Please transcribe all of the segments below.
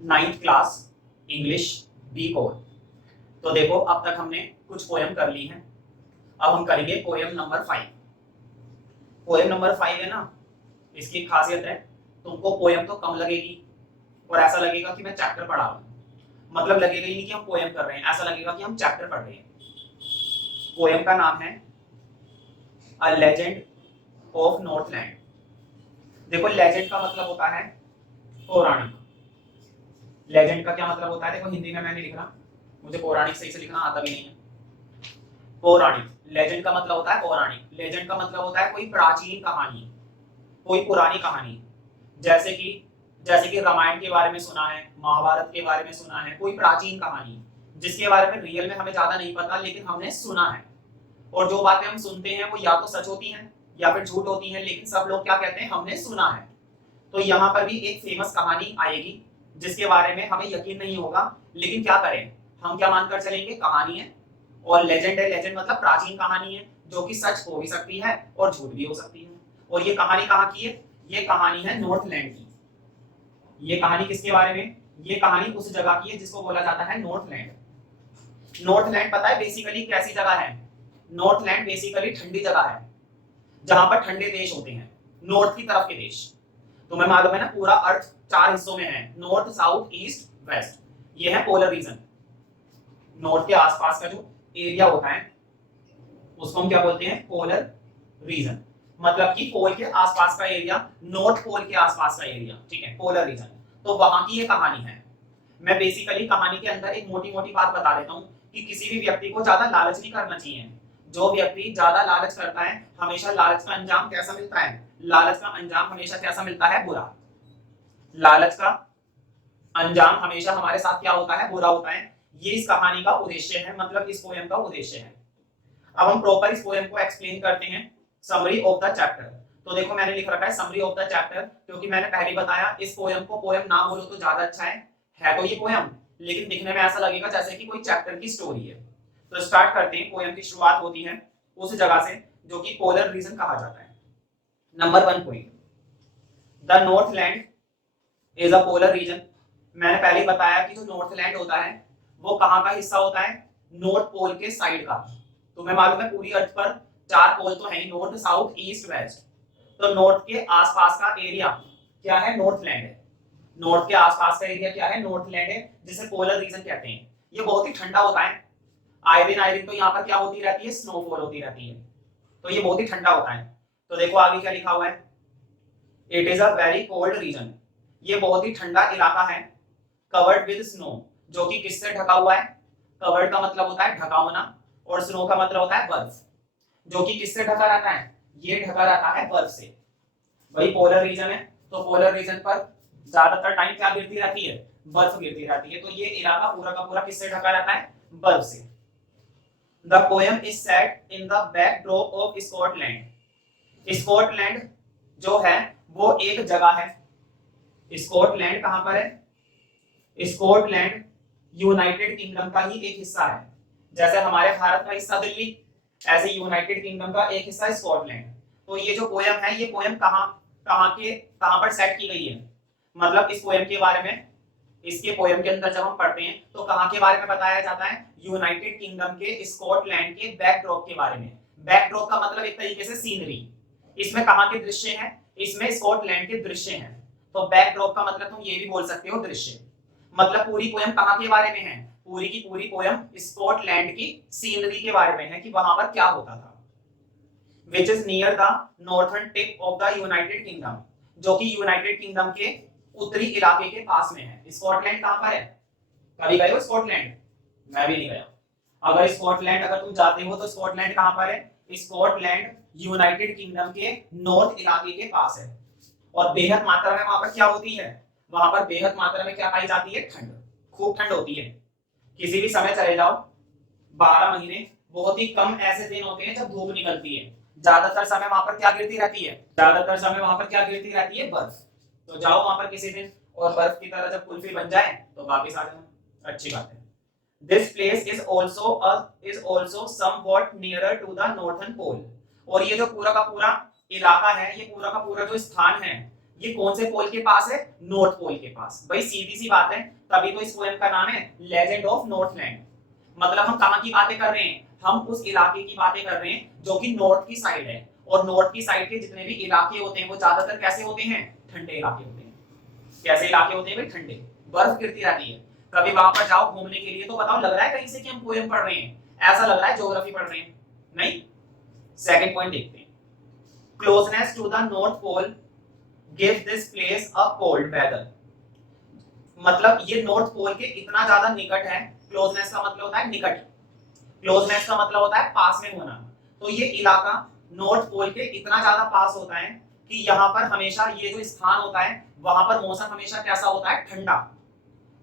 9th class English B core. तो देखो अब तक हमने कुछ पोएम कर ली हैं, अब हम करेंगे पोएम नंबर 5। पोएम नंबर 5 है ना, इसकी खासियत है तुमको पोएम तो कम लगेगी और ऐसा लगेगा कि मैं चैप्टर पढ़ा रहा हूँ, मतलब लगेगा ही नहीं कि हम पोएम कर रहे हैं, ऐसा लगेगा कि हम चैप्टर पढ़ रहे हैं। पोएम का नाम है अ लेजेंड ऑफ नॉर्थलैंड। देखो लेजेंड का मतलब होता है पौराणिक। लेजेंड का क्या मतलब होता है, देखो हिंदी में मैंने लिख रहा, मुझे पौराणिक सही से लिखना आता भी नहीं है। पौराणिक, लेजेंड का मतलब होता है पौराणिक। लेजेंड का मतलब होता है कोई प्राचीन कहानी, कोई पुरानी कहानी, जैसे कि रामायण के बारे में सुना है, महाभारत के बारे में सुना है, कोई प्राचीन कहानी जिसके बारे में रियल में हमें ज्यादा नहीं पता लेकिन हमने सुना है। और जो बातें हम सुनते हैं वो या तो सच होती हैं या फिर झूठ होती हैं, लेकिन सब लोग क्या कहते हैं, हमने सुना है। तो यहाँ पर भी एक फेमस कहानी आएगी जिसके बारे में हमें यकीन नहीं होगा, लेकिन क्या करें, हम क्या मानकर चलेंगे, कहानी है। और लेजेंड है, लेजेंड मतलब प्राचीन कहानी है जो कि सच हो भी सकती है और झूठ भी हो सकती है। और ये कहानी कहाँ की है, ये कहानी है नॉर्थलैंड की। ये कहानी किसके बारे में, ये कहानी उस जगह की है जिसको बोला जाता है नॉर्थलैंड। नॉर्थलैंड पता है बेसिकली कैसी जगह है, नॉर्थलैंड बेसिकली ठंडी जगह है जहां पर ठंडे देश होते हैं, नॉर्थ की तरफ के देश। तुम्हें मालूम है ना पूरा अर्थ 4 हिस्सों में है, नॉर्थ साउथ ईस्ट वेस्ट, ये है पोलर रीजन। नॉर्थ के आसपास का जो एरिया होता है उसको हम क्या बोलते हैं, पोलर रीजन। मतलब कि पोल के आसपास का एरिया, नॉर्थ पोल के आसपास का एरिया, ठीक है, पोलर रीजन। तो वहां की ये कहानी है। मैं बेसिकली कहानी के अंदर एक मोटी मोटी बात बता देता हूँ कि किसी भी व्यक्ति को ज्यादा लालच नहीं करना चाहिए। जो व्यक्ति ज्यादा लालच करता है हमेशा लालच का अंजाम कैसा मिलता है, लालच का अंजाम हमेशा कैसा मिलता है, बुरा। लालच का अंजाम हमेशा हमारे साथ क्या होता है, बुरा होता है। ये इस कहानी का उद्देश्य है, मतलब इस पोएम का उद्देश्य है। अब हम प्रॉपर इस पोएम को एक्सप्लेन करते हैं, समरी ऑफ द चैप्टर। तो देखो मैंने लिख रखा है समरी ऑफ द चैप्टर, क्योंकि मैंने पहले बताया इस पोएम को पोएम ना बोलो तो ज्यादा अच्छा है तो ये पोएम, लेकिन दिखने में ऐसा लगेगा जैसे कि कोई चैप्टर की स्टोरी है। तो स्टार्ट करते हैं। पोएम की शुरुआत होती है उस जगह से जो कि पोलर रीजन कहा जाता है। Number 1 point, the Northland is a polar region. मैंने पहले ही बताया कि जो नॉर्थलैंड होता है वो कहाँ का हिस्सा होता है, नॉर्थ पोल के साइड का। तुम्हें मालूम है पूरी अर्थ पर 4 पोल तो है, नॉर्थ साउथ ईस्ट वेस्ट। तो नॉर्थ के आसपास का एरिया क्या है, नॉर्थलैंड है। नॉर्थ के आसपास का एरिया क्या है, नॉर्थलैंड है, जिसे पोलर रीजन कहते हैं। ये बहुत ही ठंडा होता है, आए दिन तो यहाँ पर क्या होती रहती है, स्नोफॉल होती रहती है, तो ये बहुत ही ठंडा होता है। तो देखो आगे क्या लिखा हुआ है, it is a very cold region. ये बहुत ही ठंडा इलाका है। कवर्ड विद स्नो, जो कि किससे ढका हुआ है, कवर्ड का मतलब होता है ढका होना और स्नो का मतलब होता है बर्फ। जो कि किससे ढका रहता है, ये ढका रहता है बर्फ से। वही पोलर रीजन है, तो पोलर रीजन पर ज्यादातर टाइम क्या गिरती रहती है, बर्फ गिरती रहती है। तो ये इलाका पूरा का पूरा किससे ढका रहता है, बर्फ से। The poem is set in the backdrop of Scotland. Scotland जो है वो एक जगह है। स्कॉटलैंड कहां पर है, स्कॉटलैंड यूनाइटेड किंगडम का ही एक हिस्सा है। जैसे हमारे भारत का हिस्सा दिल्ली, ऐसे यूनाइटेड किंगडम का एक हिस्सा स्कॉटलैंड। तो ये जो पोएम है ये पोएम कहां पर सेट की गई है, मतलब इस पोएम के बारे में, इसके पोएम के अंदर जब हम पढ़ते हैं तो कहां के बारे में बताया जाता है, यूनाइटेड किंगडम के स्कॉटलैंड के बैकड्रॉप के बारे में। बैकड्रॉप का मतलब एक तरीके से सीनरी। इसमें कहां के दृश्य हैं, इसमें स्कॉटलैंड के दृश्य हैं। तो बैकड्रॉप का मतलब तुम ये भी बोल सकते हो दृश्य। मतलब पूरी पोएम कहां के बारे में है, पूरी की पूरी पोएम स्कॉटलैंड की सीनरी के बारे में है कि वहां पर क्या होता था। Which is near the northern tip of the United kingdom, जो कि यूनाइटेड किंगडम के उत्तरी इलाके के पास में है। स्कॉटलैंड कहां पर है, कभी गए हो स्कॉटलैंड, मैं भी नहीं गया। अगर स्कॉटलैंड अगर तुम जाते हो तो स्कॉटलैंड कहां पर है, स्कॉटलैंड यूनाइटेड किंगडम के नॉर्थ इलाके के पास है। और बेहद मात्रा में वहां पर क्या होती है, वहां पर बेहद मात्रा में क्या पाई जाती है, ठंड, खूब ठंड होती है। किसी भी समय चले जाओ, 12 महीने, बहुत ही कम ऐसे दिन होते हैं जब धूप निकलती है। ज्यादातर समय वहां पर क्या गिरती रहती है, ज्यादातर समय वहां पर क्या गिरती रहती है, बर्फ। तो जाओ वहां पर किसी दिन और बर्फ की तरह जब कुल्फी बन जाए तो वापस आ जाना, अच्छी बात है। This place is also somewhat nearer to the northern pole. और ये जो पूरा का पूरा इलाका है, ये पूरा का पूरा जो स्थान है ये कौन से पोल के पास है? नॉर्थ पोल के पास। भाई सीधी सी बात है, तभी तो इस पोएम का नाम है लेजेंड ऑफ नॉर्थलैंड। मतलब हम कहां की बातें कर रहे हैं? हम उस इलाके की बातें कर रहे हैं जो कि नॉर्थ की साइड है, और नॉर्थ की साइड के जितने भी इलाके होते हैं वो ज्यादातर कैसे होते हैं? ठंडे इलाके होते हैं। कैसे इलाके होते हैं भाई? ठंडे। बर्फ गिरती रहती है। कभी वहां पर जाओ घूमने के लिए तो बताओ, लग रहा है कहीं से कि हम पोएम पढ़ रहे हैं? ऐसा लग रहा है ज्योग्राफी पढ़ रहे हैं। नहीं। सेकंड पॉइंट देखते हैं। Closeness to the north pole gives this place a cold weather. मतलब ये नॉर्थ पोल के इतना ज्यादा निकट है। क्लोजनेस का मतलब होता है निकट, क्लोजनेस का मतलब होता है पास में होना। तो ये इलाका नॉर्थ पोल के इतना ज्यादा पास होता है कि यहाँ पर हमेशा ये जो स्थान होता है वहां पर मौसम हमेशा कैसा होता है? ठंडा।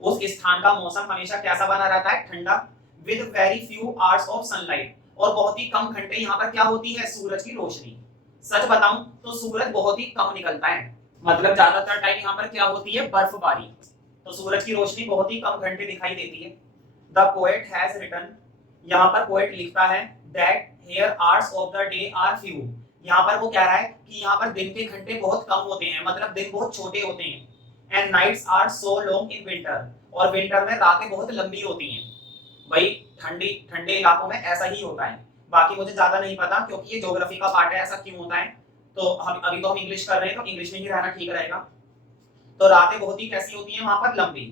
उस स्थान का मौसम हमेशा कैसा बना रहता है? ठंडा। With very few hours of sunlight, और बहुत ही कम घंटे यहाँ पर क्या होती है? सूरज की रोशनी। सच बताऊं तो सूरज बहुत ही कम निकलता है, मतलब ज्यादातर टाइम यहाँ पर क्या होती है? बर्फबारी। तो सूरज की रोशनी बहुत ही कम घंटे दिखाई देती है। द पोएट हैज रिटन, यहाँ पर पोएट लिखता है that here hours of the day are few. यहाँ पर वो कह रहा है कि यहाँ पर दिन के घंटे बहुत कम होते हैं, मतलब दिन बहुत छोटे होते हैं। And nights are so long in winter, और विंटर में रातें बहुत लंबी होती हैं। भाई ठंडे इलाकों में ऐसा ही होता है। बाकी मुझे ज्यादा नहीं पता क्योंकि ये ज्योग्राफी का पार्ट है, ऐसा क्यों होता है। तो हम अभी तो हम इंग्लिश कर रहे हैं तो इंग्लिश में ही रहना ठीक रहेगा। तो रातें बहुत ही कैसी होती हैं वहां पर? लंबी।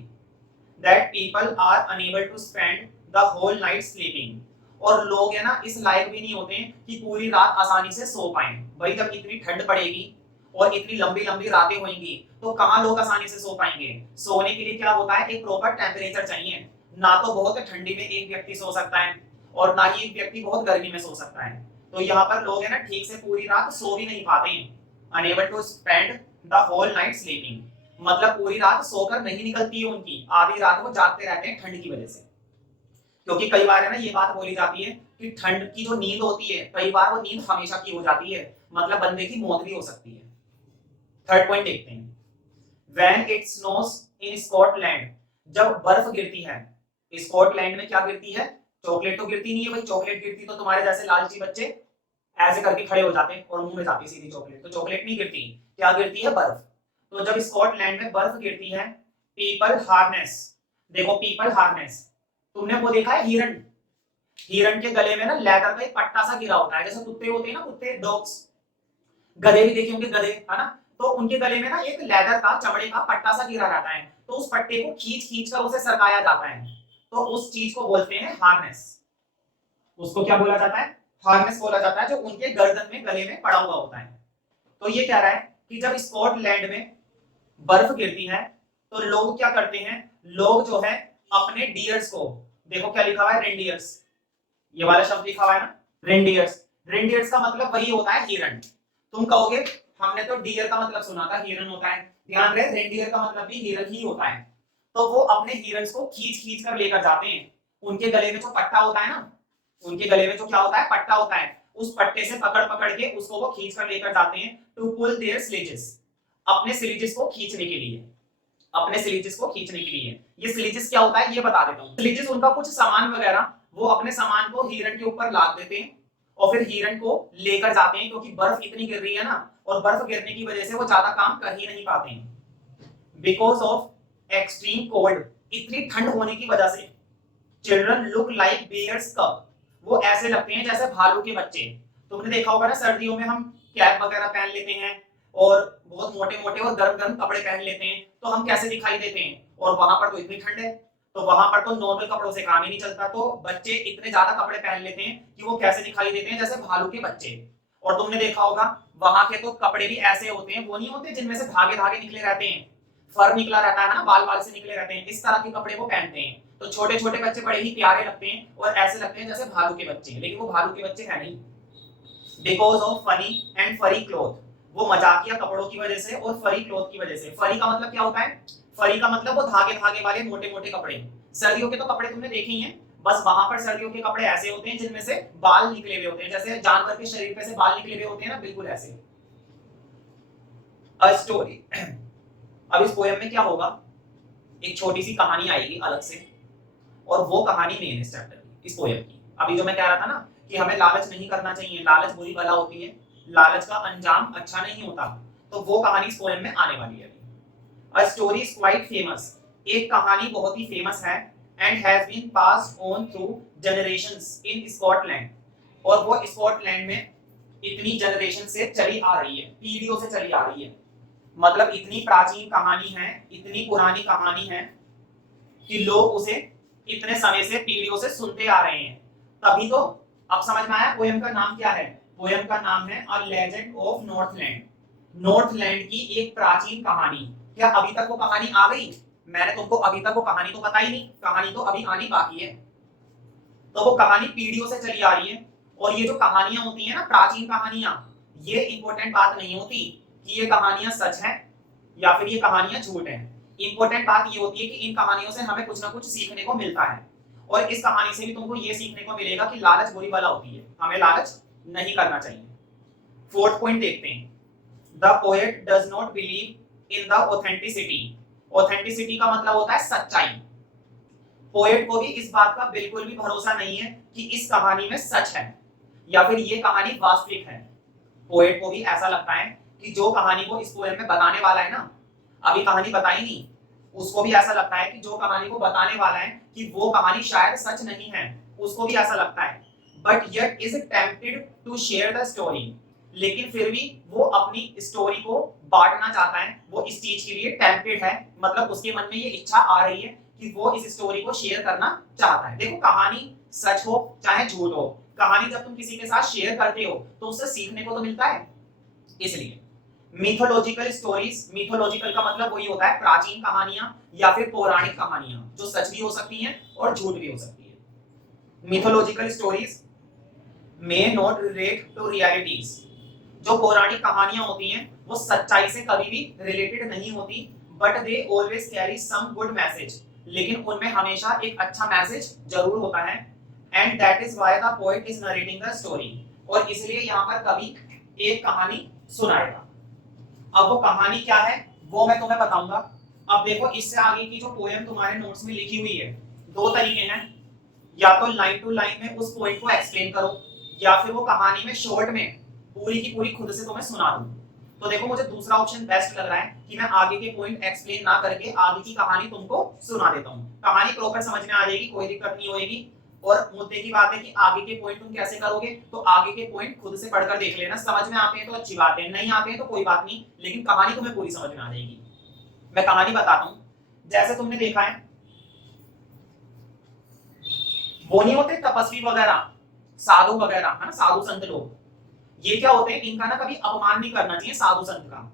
That people are unable to spend the whole night sleeping, और लोग है ना इस लायक भी नहीं होते कि पूरी रात आसानी से सो पाए। भाई जब इतनी ठंड पड़ेगी और इतनी लंबी लंबी रातें होंगी तो कहाँ लोग आसानी से सो पाएंगे? सोने के लिए क्या होता है? एक प्रॉपर टेम्परेचर चाहिए। ना तो बहुत ठंडी में एक व्यक्ति सो सकता है और ना ही एक व्यक्ति बहुत गर्मी में सो सकता है। तो यहाँ पर लोग है ना ठीक से पूरी रात सो भी नहीं पाते हैं। Unable to spend the whole night sleeping, मतलब पूरी रात सोकर नहीं निकलती है उनकी, आधी रात वो जागते रहते हैं ठंड की वजह से। क्योंकि कई बार है ना ये बात बोली जाती है कि ठंड की जो नींद होती है कई बार वो नींद हमेशा की हो जाती है, मतलब बंदे की मौत भी हो सकती है। थर्ड पॉइंट देखते हैं। When it snows in Scotland, जब बर्फ गिरती है स्कॉटलैंड में, क्या गिरती है? चॉकलेट तो गिरती नहीं है भाई, चॉकलेट गिरती तो तुम्हारे जैसे लालची बच्चे ऐसे करके खड़े हो जाते हैं और मुंह में जाती सीधी चॉकलेट। तो चॉकलेट नहीं गिरती, क्या गिरती है? बर्फ। तो जब स्कॉटलैंड में बर्फ गिरती है, पीपल हार्नेस, देखो पीपल हार्नेस, तुमने वो देखा है हिरन? हिरन के गले में ना लेदर का एक पट्टा सा गिरा होता है, जैसे कुत्ते होते हैं ना, कुत्ते डॉग्स, गधे भी देखे होंगे गधे, है ना? तो उनके गले में ना एक लेदर का चमड़े का पट्टा सा गिरा रहता है, तो उस पट्टे को खींच खींच कर उसे सरकाया जाता है, तो उस चीज को बोलते हैं हार्नेस। उसको क्या बोला जाता है? हार्नेस बोला जाता है, जो उनके गर्दन में गले में पड़ा हुआ होता है। तो ये कह रहा है कि जब स्कॉटलैंड में बर्फ गिरती है तो लोग क्या करते हैं? लोग जो है अपने डियर्स को, देखो क्या लिखा हुआ है? रेंडियर्स, ये वाला शब्द लिखा हुआ है ना, रेंडियर्स। रेंडियर्स का मतलब वही होता है हिरन। तुम कहोगे हमने तो डियर का मतलब सुना था हिरन होता है, ध्यान रहे रेंडियर का मतलब भी हिरन ही होता है। तो वो अपने हिरन्स को खींच खींच कर लेकर जाते हैं, उनके गले में जो पट्टा होता है ना, उनके गले में जो क्या होता है? पट्टा होता है, उस पट्टे से पकड़ पकड़ के उसको वो खींच कर लेकर जाते हैं टू पुल देयर स्लेजेस, अपने स्लेजेस को खींचने के लिए, अपने स्लेजेस को खींचने के लिए। ये स्लेजेस क्या होता है ये बता देता हूँ। स्लेजेस उनका कुछ सामान वगैरह, वो अपने सामान को हिरन के ऊपर लाद देते हैं और फिर हिरन को लेकर जाते हैं, क्योंकि बर्फ इतनी गिर रही है ना, और बर्फ गिरने की वजह से वो ज्यादा काम कर ही नहीं पाते हैं। बिकॉज ऑफ एक्सट्रीम कोल्ड, इतनी ठंड होने की वजह से चिल्ड्रन लुक लाइक बियर्स कब, वो ऐसे लगते हैं जैसे भालू के बच्चे। तुमने देखा होगा ना सर्दियों में हम कैप वगैरह पहन लेते हैं और बहुत मोटे मोटे और गर्म गर्म कपड़े पहन लेते हैं, तो हम कैसे दिखाई देते हैं? और वहां पर तो इतनी ठंड है, तो वहां पर तो नॉर्मल कपड़ों से काम ही नहीं चलता, तो बच्चे इतने ज्यादा कपड़े पहन लेते हैं कि वो कैसे दिखाई देते हैं? जैसे भालू के बच्चे। और तुमने देखा होगा वहां के तो कपड़े भी ऐसे होते हैं, वो नहीं होते जिनमें से धागे धागे निकले रहते हैं, फर निकला रहता है ना, बाल बाल से निकले रहते हैं, इस तरह के कपड़े वो पहनते हैं। तो छोटे छोटे बच्चे बड़े ही प्यारे लगते हैं और ऐसे लगते हैं जैसे भालू के बच्चे, लेकिन वो भालू के बच्चे है नहीं। बिकॉज ऑफ फनी एंड फरी क्लॉथ, वो मजाकिया कपड़ों की वजह से और फरी क्लॉथ की वजह से। फरी का मतलब क्या होता है? फरी का मतलब वो धागे धागे वाले मोटे मोटे कपड़े। सर्दियों के तो कपड़े तुमने देखे ही हैं, बस वहां पर सर्दियों के कपड़े ऐसे होते हैं जिनमें से बाल निकले हुए होते हैं, जैसे जानवर के शरीर पे से बाल निकले हुए होते हैं ना, बिल्कुल ऐसे। अ स्टोरी, अब इस पोएम में क्या होगा? एक छोटी सी कहानी आएगी अलग से, और वो कहानी मेन इस चैप्टर की, इस पोएम की। अभी जो मैं कह रहा था ना कि हमें लालच नहीं करना चाहिए, लालच बुरी बला होती है, लालच का अंजाम अच्छा नहीं होता। तो वो कहानी इस पोएम में आने वाली है। A story is quite famous, एक कहानी बहुत ही फेमस है, and has been passed on through generations in Scotland, और वो स्कॉटलैंड में इतनी जनरेशन से चली आ रही है, पीढ़ियों से चली आ रही है। मतलब इतनी प्राचीन कहानी है, इतनी पुरानी कहानी है कि लोग उसे इतने समय से पीढ़ियों से सुनते आ रहे हैं। तभी तो अब समझ में आया पोएम का नाम क्या है। पोएम का नाम है a legend of Northland, Northland की एक प्राचीन कहानी। क्या अभी तक वो कहानी आ गई? मैंने तुमको अभी तक वो कहानी तो बताई नहीं, कहानी तो अभी आनी बाकी है। तो वो कहानी पीढ़ियों से चली आ रही है। और ये जो कहानियां होती है ना, प्राचीन कहानियां, ये इंपॉर्टेंट बात नहीं होती कि ये कहानियां सच हैं या फिर ये कहानियां झूठ हैं। इंपॉर्टेंट बात ये होती है कि इन कहानियों से हमें कुछ ना कुछ सीखने को मिलता है। और इस कहानी से भी तुमको ये सीखने को मिलेगा कि लालच बुरी बला होती है, हमें लालच नहीं करना चाहिए। फोर्थ पॉइंट देखते हैं, the poet does not believe in the authenticity. Authenticity का मतलब होता है सच्चाई। पोएट को भी इस बात का बिल्कुल भी भरोसा नहीं है कि इस कहानी में सच है या फिर ये कहानी वास्तविक है। पोएट को भी ऐसा लगता है कि जो कहानी को इस पोएम में बताने वाला है ना, अभी कहानी बताई नहीं, उसको भी ऐसा लगता है कि जो कहानी को बताने वाला है कि वो कहानी शायद सच नहीं है, उसको भी ऐसा लगता है। But yet is tempted to share the story, लेकिन फिर भी वो अपनी स्टोरी को बांटना चाहता है। वो इस चीज के लिए टेम्प्टेड है, मतलब उसके मन में ये इच्छा आ रही है कि वो इस स्टोरी को शेयर करना चाहता है। देखो, कहानी सच हो चाहे झूठ हो, कहानी जब तुम किसी के साथ शेयर करते हो तो उससे सीखने को तो मिलता है। इसलिए मिथोलॉजिकल स्टोरीज, मिथोलॉजिकल का मतलब वही होता है प्राचीन कहानियां या फिर पौराणिक कहानियां, जो सच भी हो सकती हैं और झूठ भी हो सकती है। Mythological stories may not relate to realities. जो पौराणिक कहानियां होती हैं वो सच्चाई से कभी भी रिलेटेड नहीं होती, but they always carry some good message, लेकिन उनमें हमेशा एक अच्छा मैसेज जरूर होता है। And that is why the poet is narrating the story, और इसलिए यहाँ पर कवि एक कहानी सुनाएगा। अब वो कहानी क्या है वो मैं तुम्हें बताऊंगा। अब देखो, इससे आगे की जो पोएम तुम्हारे नोट्स में लिखी हुई है, दो तरीके हैं, या तो लाइन टू लाइन में उस पॉइंट को एक्सप्लेन करो, या फिर वो कहानी में शॉर्ट में पूरी की पूरी खुद से तुम्हें सुना दूं। तो देखो, मुझे दूसरा ऑप्शन बेस्ट लग रहा है कि मैं आगे के पॉइंट एक्सप्लेन ना करके आगे की कहानी तुमको सुना देता हूँ। कहानी प्रॉपर समझ में आ जाएगी, कोई दिक्कत नहीं होगी। और मुद्दे की बात है कि आगे के पॉइंट तुम कैसे करोगे, तो आगे के पॉइंट खुद से पढ़कर देख लेना। समझ में आते हैं तो अच्छी बात है, नहीं आते हैं तो कोई बात नहीं, लेकिन कहानी तुम्हें पूरी समझ में आ जाएगी। मैं कहानी बताता हूँ। जैसे तुमने देखा है, वो नहीं होते तपस्वी वगैरह, साधु वगैरह, है ना, साधु संत लोग, ये क्या होते हैं, इनका ना कभी अपमान नहीं करना चाहिए साधु संत का।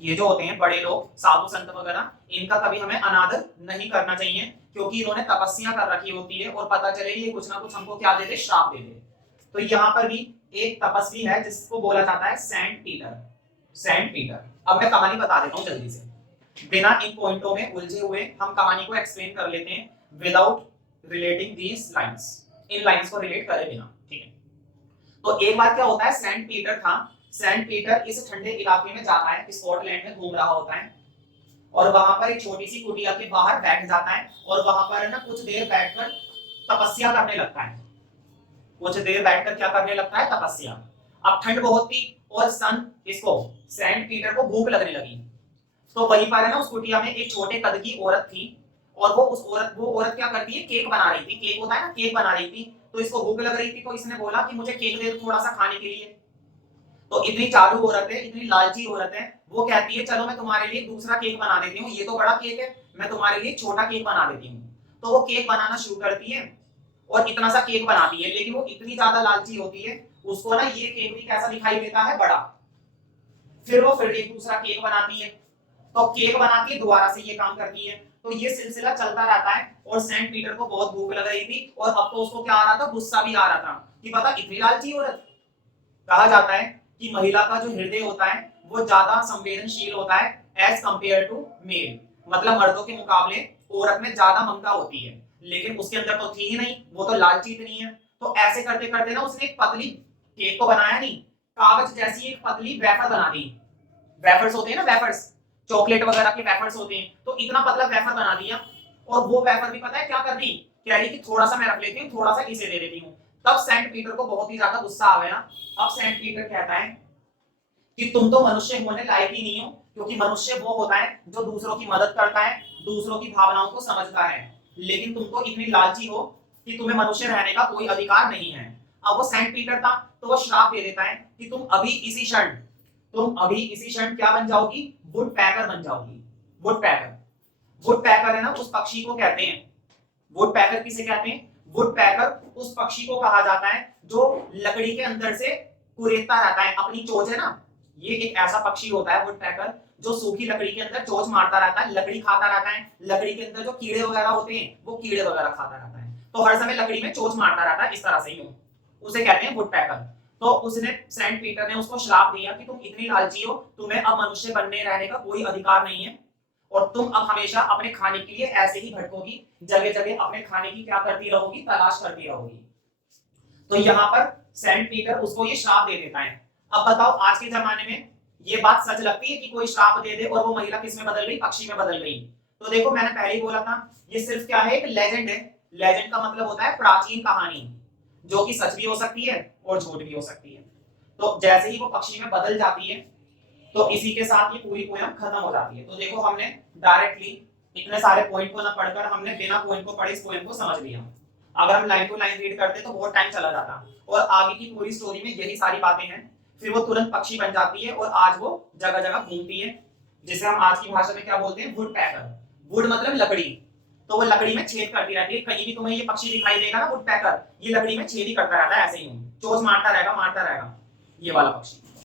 ये जो होते हैं बड़े लोग, साधु संत वगैरह, इनका कभी हमें अनादर नहीं करना चाहिए, क्योंकि इन्होंने तपस्या कर रखी होती है और पता चले ये कुछ ना कुछ हमको क्या दे दे, श्राप दे दे। तो यहाँ पर भी एक तपस्वी है जिसको बोला जाता है सेंट पीटर। Saint Peter. अब मैं कहानी बता देता हूँ जल्दी से, बिना इन पॉइंटों में उलझे हुए हम कहानी को एक्सप्लेन कर लेते हैं without relating these lines, in lines को रिलेट करे बिना, ठीक है। तो एक बार क्या होता है, सेंट पीटर था, सेंट पीटर इस ठंडे इलाके में जाता है, स्कॉटलैंड में घूम रहा होता है, और वहां पर एक छोटी सी कुटिया के बाहर बैठ जाता है, और वहां पर ना कुछ देर बैठकर तपस्या करने लगता है। कुछ देर बैठकर क्या करने लगता है, तपस्या। अब ठंड बहुत थी और इसको सेंट पीटर को भूख लगने लगी। तो वहीं पर है ना, उस कुटिया में एक छोटे कद की औरत थी, और वो औरत क्या करती है, केक बना रही थी। केक होता है ना, केक बना रही थी। तो इसको भूख लग रही थी, तो इसने बोला कि मुझे केक दे दो थोड़ा सा खाने के लिए। तो इतनी चालू औरत है, इतनी लालची औरत है, वो कहती है चलो मैं तुम्हारे लिए दूसरा केक बना देती हूँ, ये तो बड़ा केक है, मैं तुम्हारे लिए छोटा केक बना देती हूँ। तो वो केक बनाना शुरू करती है और इतना सा केक बनाती है, लेकिन वो इतनी ज्यादा लालची होती है, उसको ना ये केक भी कैसा दिखाई देता है, बड़ा। फिर वो फिर एक दूसरा केक बनाती है, तो केक बनाती है, दोबारा से ये काम करती है। तो ये सिलसिला चलता रहता है, और सेंट पीटर को बहुत भूख लग रही थी, और अब तो उसको क्या आ रहा था, गुस्सा भी आ रहा था कि पता इतनी लालची औरत। कहा जाता है कि महिला का जो हृदय होता है वो ज्यादा संवेदनशील होता है एज कंपेयर टू मेल, मतलब मर्दों के मुकाबले औरत में ज्यादा ममता होती है, लेकिन उसके अंदर तो थी ही नहीं, वो तो लालची इतनी है। तो ऐसे करते करते ना उसने एक पतली, केक तो बनाया नहीं, कागज जैसी एक पतली वेफर बना दी। वेफर्स होते हैं ना, वेफर्स, चॉकलेट वगैरह के वेफर्स होते हैं, तो इतना पतला वेफर बना दिया। और वो वेफर भी पता है क्या कर दी, कह रही कि थोड़ा सा मैं रख लेती हूँ, थोड़ा सा इसे दे देती हूँ। तब सेंट पीटर को बहुत ही ज्यादा गुस्सा आ गया। अब सेंट पीटर कहता है कि तुम तो मनुष्य होने लायक ही नहीं हो, क्योंकि मनुष्य वो होता है जो दूसरों की मदद करता है, दूसरों की भावनाओं को समझता है, लेकिन तुम तो इतनी लालची हो कि तुम्हें मनुष्य रहने का कोई अधिकार नहीं है। अब वो सेंट पीटर था, तो वो श्राप दे देता है कि तुम अभी इसी क्षण क्या बन जाओगी, वुड पैकर बन जाओगी। वुड पैकर, वुड पैकर है ना, उस पक्षी को कहते हैं, वुड पैकर किसे कहते हैं, वुड पैकर उस पक्षी को कहा जाता है जो लकड़ी के अंदर से कुरेदता रहता है अपनी चोंच है ना। ये एक ऐसा पक्षी होता है वुड पैकर जो सूखी लकड़ी के अंदर चोंच मारता रहता है, लकड़ी खाता रहता है, लकड़ी के अंदर जो कीड़े वगैरह होते हैं वो कीड़े वगैरह खाता रहता है, तो हर समय लकड़ी में चोंच मारता रहता है इस तरह से ही, उसे कहते हैं वुड पैकर। तो उसने सेंट पीटर ने उसको श्राप दिया कि तुम इतनी लालची हो, तुम्हें अब मनुष्य बनने रहने का कोई अधिकार नहीं है, और तुम अब हमेशा अपने खाने के लिए ऐसे ही भटकोगी, जगह जगह अपने खाने की क्या करती रहोगी, तलाश करती रहोगी। तो यहाँ पर सेंट पीटर उसको ये श्राप दे देता है। अब बताओ आज के जमाने में ये बात सच लगती है कि कोई श्राप दे दे और वो महिला किस में बदल गई, पक्षी में बदल गई? तो देखो मैंने पहले ही बोला था, ये सिर्फ क्या है, एक लेजेंड है। लेजेंड का मतलब होता है प्राचीन कहानी, जो कि सच भी हो सकती है और झूठ भी हो सकती है। तो जैसे ही वो पक्षी में बदल जाती है, तो इसी के साथ ये पूरी पोयम खत्म हो जाती है। तो देखो हमने डायरेक्टली इतने सारे पॉइंट को ना पढ़कर हमने बिना पॉइंट को पढ़े इस पोयम को समझ लिया। अगर हम लाइन टू लाइन रीड करते तो बहुत टाइम चला जाता, और आगे की पूरी स्टोरी में यही सारी बातें हैं। फिर वो तुरंत पक्षी बन जाती है और आज वो जगह जगह घूमती है, जिसे हम आज की भाषा में क्या बोलते हैं, वुड पैकर। वुड मतलब लकड़ी, तो वो लकड़ी में छेद करती रहती है। कहीं भी तुम्हें ये पक्षी दिखाई देगा ना वुड पैकर, ये लकड़ी में छेद ही करता रहता है, ऐसे ही चोंच मारता रहेगा ये वाला पक्षी।